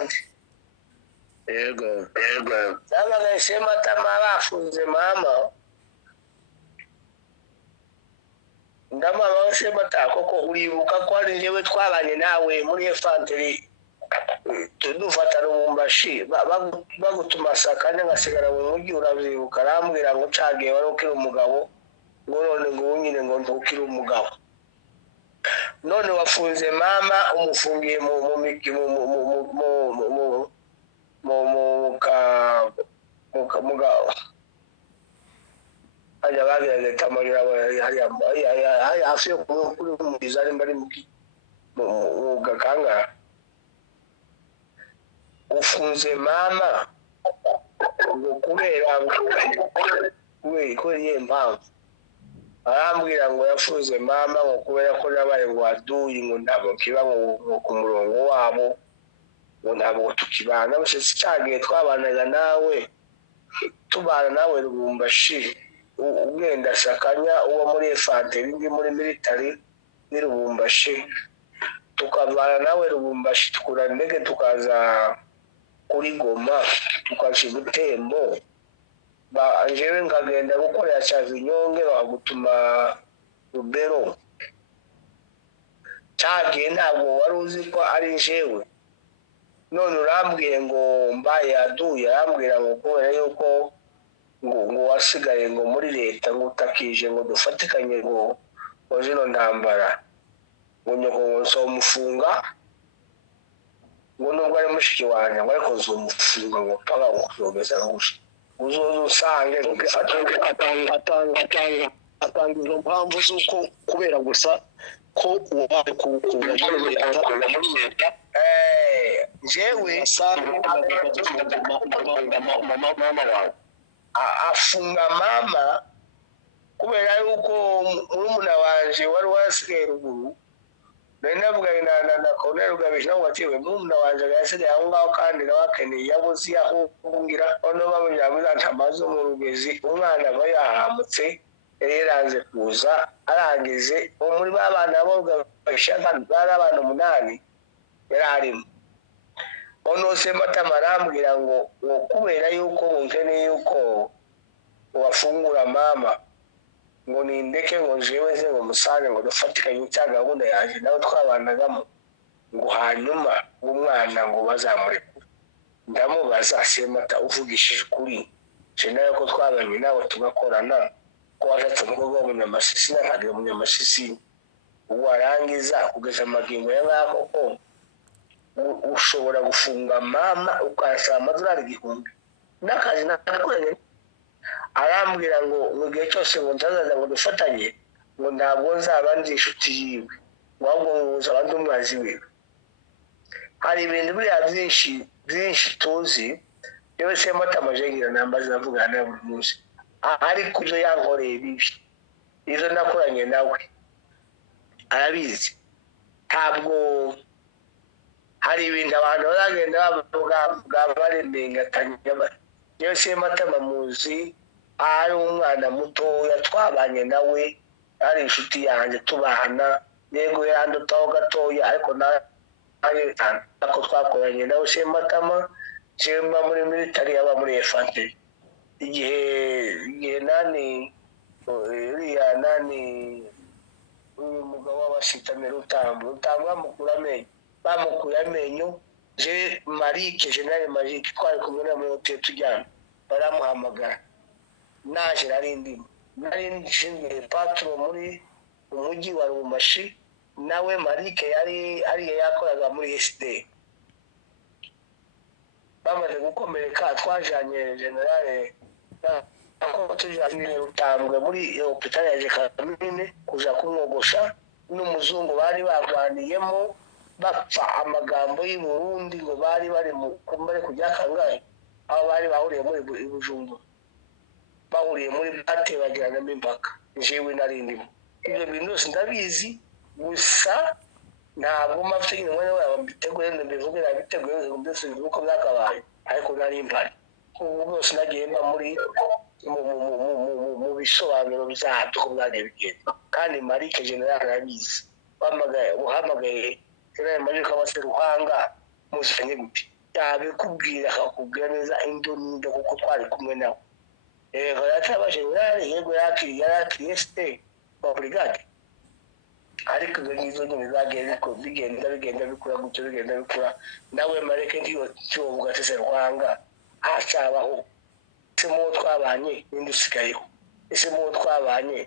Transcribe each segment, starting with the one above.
n'abandi yego zabaga Sematama bafunze mama ndamama Sematama koko uribuka ko ari njyewe twabanye nawe muri infantry tudufata Lubumbashi bagutuma Sakanya ngasigara mu mujyi urabyibuka arambwira ngo cagiye wari ukiri umugabo ngo none ngo nyine ngo ntukiri umugabo none wafunze mama umufungiye mugabo ajya bagira leta muri haya hafi yo kuri umuzari mbari mu gakanga ufunze mama ngo kubera ko impamvu arambwira ngo yafunze mama ngo kubera ko nabaye ngo aduyi ngo ntabwo kiba ngo ku murongo wabo ngo ntabwo tukibana bose cyagiye twabanaga nawe tubana nawe Lubumbashi ugenda Sakanya uwo muri infantry ndi muri military ni Lubumbashi tukavana nawe Lubumbashi tukura ndege tukaza kuri Goma tukaje Butembo jewe ngagenda gukorera Cyavinyonge bagutuma Rubero cyagiye ntabwo wari uzi ko ari jewe none urambwiye ngo mbaye aduye arambwira ngo kubera yuko ngo wasigaye ngo muri leta ngo utakije ngo dufatikanye ngo zino ntambara ngo nyoko nzomufunga ngo nubwo ari mushiki wanjye ngo ariko nzomufunga ngo paka ngogeza ngusha uzoza usange atanga izo mpamvu z'uko kubera gusa ko uwabaye kuwukura muri leta jewe mama wawe afunga mama kubera yuko murumuna wanje wari wasigaye ruguru navuganye na Colonel Rugabisha nawe watiwe murumuna wanje yasigaye aho ngaho kandi nawe akeneye yabuze aho kungira ono bamujyana ntamaze mu Rugezi umwana aba yahamutse yaranze kuza arangize muri babana bo Rugabisha bari abantu 8 yararimo ono Sematama arambwira ngo kubera yuko bunkeneye yuko wafungura mama ngo nindeke ngo jewe ze ngo musange ngo dufatikanye cyangwa gahunda yaje nawe twabanagamo ngo hanyuma umwana ngo bazamurekura ndamubaza Semata uvugishije kuri je nayo ko twabanye nawe tugakorana ko washatse ngo umunyamasisi n'akagira umunyamasisi warangiza kugeza amagingo y'abako ko ushobora gufunga mama ukasaba amadolari 1000 n'akazi nakoranye arambwira ngo mu gihe cyose ngo nzazaza ngo dufatanye ngo ntabwo nzaba ndi inshuti yiwe ahubwo ngo abandi umwazi wiwe hari ibintu biriya byinshi tuzi yewe Sematama jengira nambaza navugana na buri munsi ariko ibyo yankoreye bibi izo nakoranye nawe arabizi ntabwo hari ibintu abantu baragenda bavuga baremengatanya yewe Sematama muzi ari umwana muto yatwabanye nawe ari inshuti yanjye tubahana yego yandutaho gatoya ariko nako twakoranye nawe Sematama cyemba muri military yaba muri infantry igihe nani uyu mugabo w'abashitame Rutambo bamukura amenyo je Marike General Marike twari kumwe na mote tujyana baramuhamagara naje nari nshinzwe patro muri umujyi wa Lubumbashi nawe Marike yari yakoraga muri SD bamaze gukomereka twajanye generale ko tujanye Rutambwe muri hospital ya Kamine kuja kumwogosha n'umuzungu bari bagwaniyemo bapfa amagambo y'u Burundi ngo bari kumare kujya kangahe abo bari bahuriye muri Bujumbura bahuriye muri bate bagirana impaka jewe narindimo ibyo bintu ndabizi gusa ntabwo mafite umwanya wabo mbiteguye mbivuge nabiteguye ndetse uko byakabaye ariko nari impari bose nagenda muri mu bisobanuro bizatu ko bwagiye bigenda kandi Marike General arabizi uhamagaye General Marike abase Ruhanga muzanye gute yabikubwira akakubwira neza indoninde kuko twari kumwe nawe yego yataba generale yego yakiriye site wa brigade ariko ibyo ngizo nyine zagiye bigenda bikura gutyo bigenda bikura nawe mareke ntiyo cyumva ati Rwanga acabaho ese mu twabanye n'indi usigayeho ese mu twabanye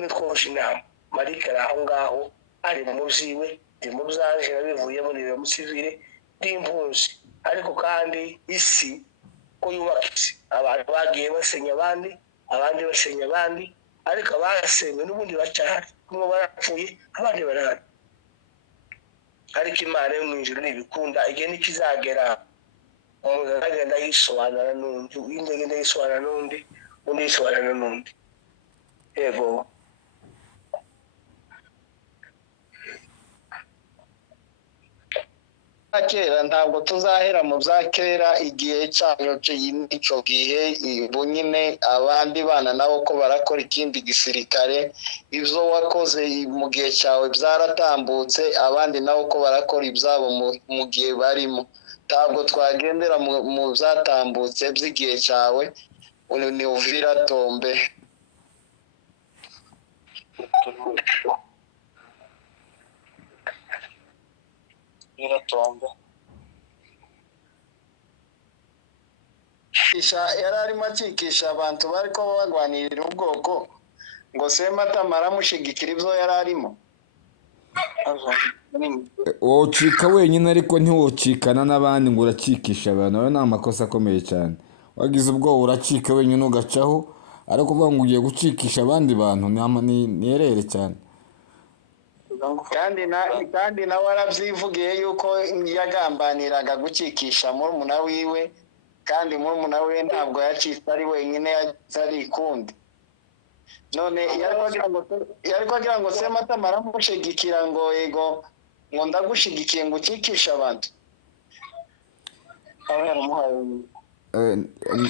nitwoje inama marike aho ngaho ari mu byiwe ndi mu byaje bivuye muri iyo musivile ndimpuzi ariko kandi isi ko yubakitse abantu bagiye basenya abandi basenya abandi ariko abasenwe n'ubundi bacahari kumwe barapfuye abandi barahari ariko Imana yo mu ijuru nibikunda igihe nikizagera umuntu agenda yisobanura n'undi indegenda yisobanura n'undi undi yisobanura n'undi yego kera ntabwo tuzahera mu bya kera igihe cyayo icyo gihe bunyine abandi bana nabo ko barakora ikindi gisirikare ibyo wakoze mu gihe cyawe byaratambutse abandi nabo ko barakora ibyabo mu gihe barimo ntabwo twagendera mu byatambutse by'igihe cyawe ni uvira tombe biratomba yari arimo akikisha abantu bari ko barwanirira ubwoko ngo Sematama aramushyigikira ibyo yari arimo wocika wenyine ariko ntiwocikana n'abandi ngo urakikisha abantu ayo ni amakosa akomeye cyane wagize ubwoba uracika wenyine ugacaho ariko uvuga ngo ugiye gucikisha abandi bantu ni erere cyane kandi nawe arabyivugiye yuko yagambaniraga gukikisha murumuna wiwe kandi murumuna we ntabwo yacitse ari wenyine yagize ari ikundi none yari kugira ngo Sematama aramushigikira ngo yego ngo ndagushigikiye ngo ukikishe abantu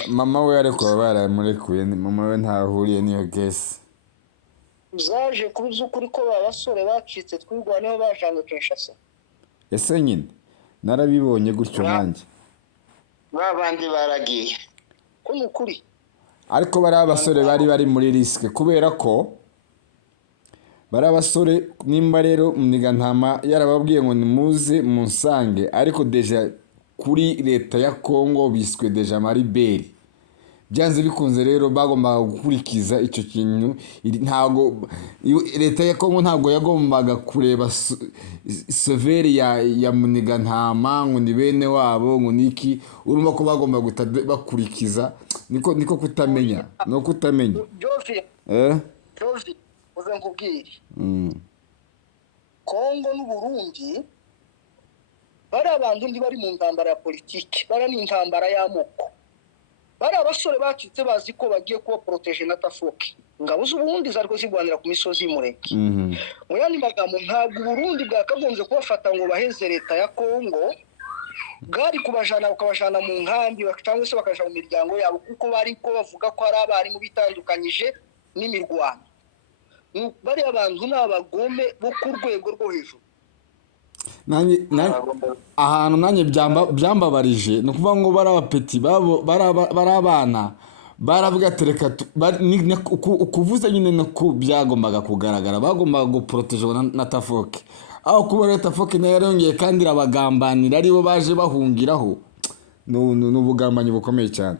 mama we ariko baramurekuye mama we ntahuriye n'iyo gesi zaje kubuza ukuri ko babasore bacitse twirwaneho bajanye Kinshasa ese nyine narabibonye gutyo nanjye babandi baragiye ko nukuri ariko bari abasore bari muri risike kubera ko bari abasore nimba rero Munigantama yarababwiye ngo nimuze munsange ariko deja kuri leta ya Kongo biswe deja mariberi byanze bikunze rero bagombaga gukurikiza icyo kintu ntago leta ya Kongo ntago yagombaga kureba severi ya Munigantama ngo ni bene wabo ngo niki urumva ko bagomba bakurikiza niko kutamenya no kutamenya Jovi uze nkubwire Kongo n'u Burundi bari abantu ndi bari mu ntambara ya politiki bari ni intambara y'amoko bari abasore bacitse bazi ko bagiye kuba protege na tafoke ngabo z'uburundi zariko zigwanira ku misozi y'umurenge mu yandi magambo ntabwo Burundi bwakagombye kubafata ngo baheze leta ya Kongo bwari ukabajana mu nkambi cyangwa se bakaja mu miryango yabo kuko bari ko bavuga ko ari abarimu bitandukanyije n'imirwano bari abantu n'abagome bo ku rwego rwo hejuru ahantu nanjye byambabarije ni ukuvuga ngo bari abapeti bari abana baravuga ati reka ukuvuze nyine nuko byagombaga kugaragara bagombaga guporotejwa na tafoke aho kuba rero tafoke nayo yarongeye kandi irabagambanira aribo baje bahungiraho ni ubugambanyi bukomeye cyane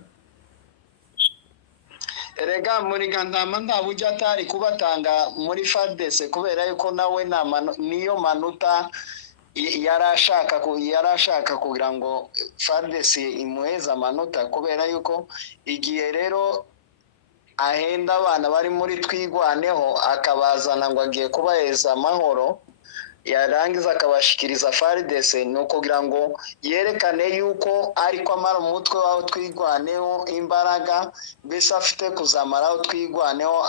erega Munigantama ntabujya atari kubatanga muri FARDC kubera yuko nawe niyo manota yarashaka kugira ngo FARDC imuheza amanota kubera yuko igihe rero ahenda abana bari muri twigwaneho akabazana ngo agiye kubaheza amahoro yarangiza akabashikiriza FARDC no kugira ngo yerekane yuko ariko amara umutwe waho twigwaneho imbaraga mbese afite kuzamaraho twigwaneho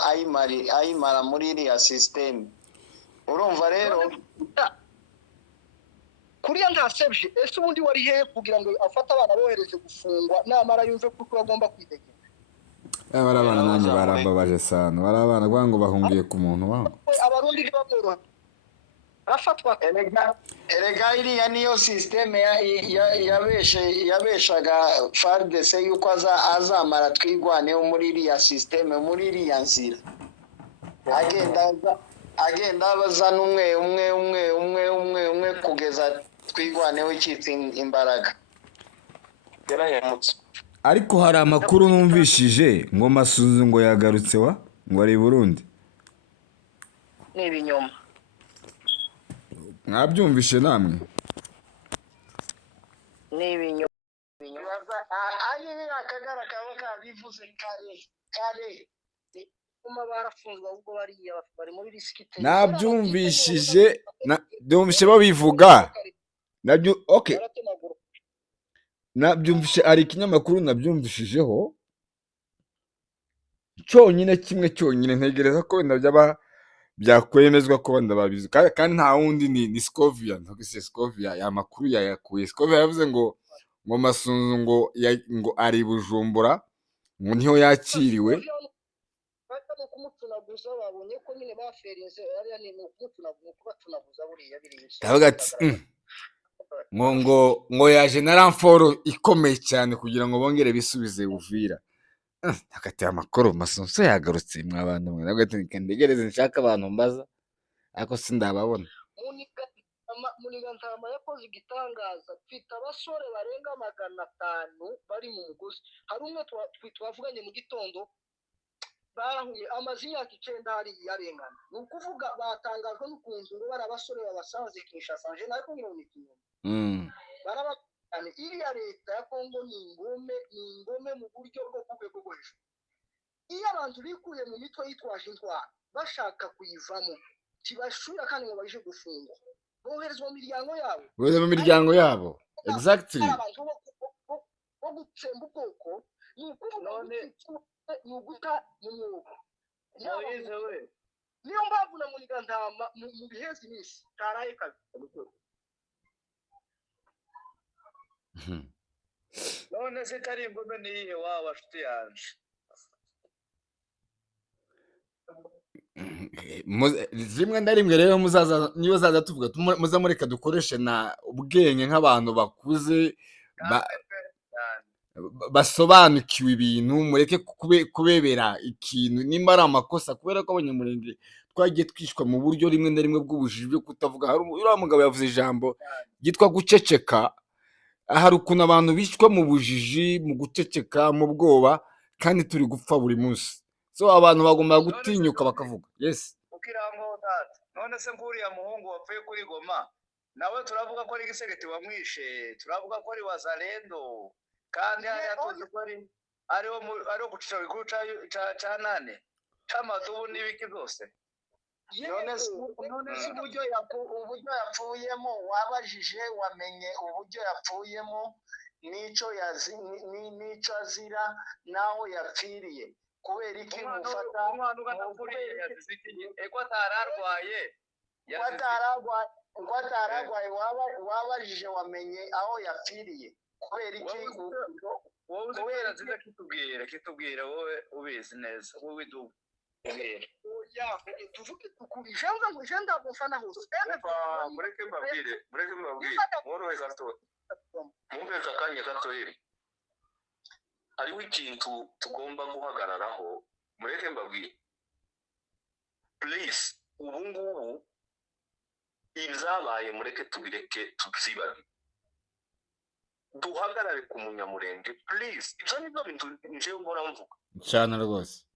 ayimara muri iriya system urumva rero kuriya ntasebje ese ubundi wari he kugira ngo afate abana bohereje gufungwa namara yumve kuko bagomba kwitegeka barabana nanjye barambabaje sana barabana ngo bahungiye ku muntu wabo abarundi ntibaboroha arafatwa erega iriya niyo systeme yabeshaga FARDC yuko azamara twigwaneho muri iriya systeme, muri iriya nzira agenda bazana umwe kugeza twigwaneho ikitse imbaraga. yarahemutse. ariko hari amakuru numvishije ngo Masunzu ngo yagarutse ngo ari i Burundi. Ni ibinyoma. Mwabyumvishe namwe? Ni ibinyoma. Ayi akagara kawe kabivuze kare barafunzwe ahubwo bari muri risikite. Nabyumvishije ndumvise babivuga. Okay. Nabyumvishe ari ikinyamakuru nabyumvishijeho cyonyine ntegereza ko wenda byakwemezwa ko wenda babizi kandi nta wundi ni Scovia. Ntugise Scovia ya makuru yayakuye. Scovia yavuze ngo Masunzu ngo ari Bujumbura ngo niho yakiriwe. Ndavuga ati ngo yaje na ramforo ikomeye cyane kugira ngo bongere bisubize Uvira. Hagati y'amakuru Masunzu yagarutse mwabana mwe. Ndavuga ati ndegereze nshaka abantu mbaza ariko sindababona. Muniga yakoze igitangaza, twita abasore barenga 500 bari mu mugozi. Hari umwe twavuganye mu gitondo barahuye amazi imyaka 9 hari yarengana. Ni ukuvuga batangajwe n'ukuntu ngo bari abasore babasanze Kinshasa nje nako ngirone kintu. Barabakane iriya leta ya Kongo ni ingome mu buryo bwo kubego gwejo. Iyo abantu bikuye mu mitwe yitwaje intwara bashaka kuyivamo kibashura kandi ngo baje gufungwa. Boherezwa mu miryango yabo. Exactly. Bo gutsemba ubwoko ni ukuvuga ni uguta mu mwuga. Niyo mpamvu na Muniga mu bihezi iminsi taraye kazi. None se kari ingome niyihe wawe afite yanje? Rimwe na rimwe rero niyo zaza tuvuga muza mureka dukoreshe na ubwenge nk'abantu bakuze basobanukiwe ibintu, mureke kubebera ikintu nimba ari amakosa, kubera ko abanyamurenge twagiye twishwa mu buryo rimwe na rimwe bw'ubujiji bwo kutavuga. Hari uriya mugabo yavuze ijambo ryitwa guceceka. Hari ukuntu abantu bishwa mu bujiji, mu guceceka, mu bwoba, kandi turi gupfa buri munsi. So abantu bagomba gutinyuka bakavuga. Yes. Ukirango data. None se nguriya muhungu wapfuye kuri Goma, nawe turavuga ko ari Gisegeti wamwishe, turavuga ko ari Wazalendo, kandi yatuze ko ari gucira iguca ca nane c'amadubu n'ibiki byose. None se uburyo yapfuyemo wabajije wamenye uburyo yapfuyemo nico azira naho yapfiriye. Kubera iki mufata umwana ugatapuriye yaziziki eko atararwaye wabajije wamenye aho yapfiriye. Kubera iki wowe uzibera ziza kitubwira wowe ubizi neza wowe dubwira tuvuge tukuri jenda gufana hose mureke mbabwire mworohe gato mumpe kakanya gato iri hariho ikintu tugomba guhagararaho. Mureke mbabwire please, ubu ngubu ibyabaye mureke tubireke tubyibabe, duhagarare ku munyamurenge please. Ibyo ni byo bintu njewe nkora mvuga cyane rwose.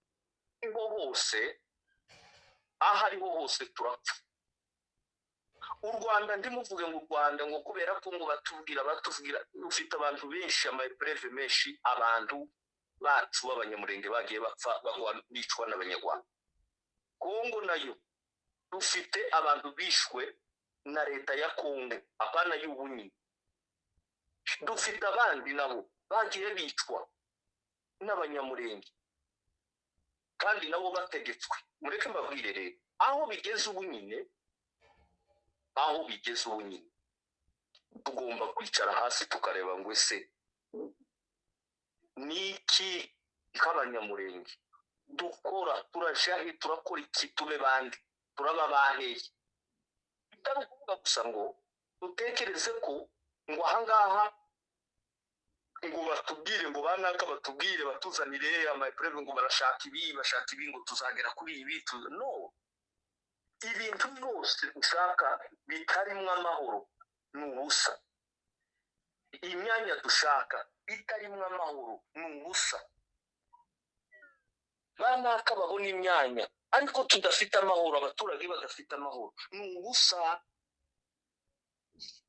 ngo hose aho ariho hose turapfa. U Rwanda ndimuvuge ngo u Rwanda ngo kubera ko ngo batuvugira ufite abantu benshi amapreve menshi, abantu bacu b'abanyamurenge bagiye bapfa bicwa n'abanyarwanda. Kongo nayo dufite abantu bishwe na leta ya Kongo apana y'ubunyi. Dufite abandi nabo bagiye bicwa n'abanyamurenge kandi nabo bategetswe. Mureke mbabwire rero aho bigeze ubu nyine tugomba kwicara hasi tukareba ngo ese niki nk'abanyamurenge dukora, turashahi turakora iki, tube bandi turaba baheye. bitari ukuvuga gusa ngo dutekereze ko ngo ahangaha ngo batubwire ngo banaka batubwire batuzanire amapreve ngo barashaka ibi ngo tuzagera kuri ibi no ibintu byose ushaka bitarimwo amahoro ni ubusa. Imyanya dushaka itarimwo amahoro ni ubusa. Banaka babona imyanya ariko tudafite amahoro, abaturage badafite amahoro ni ubusa.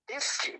Ese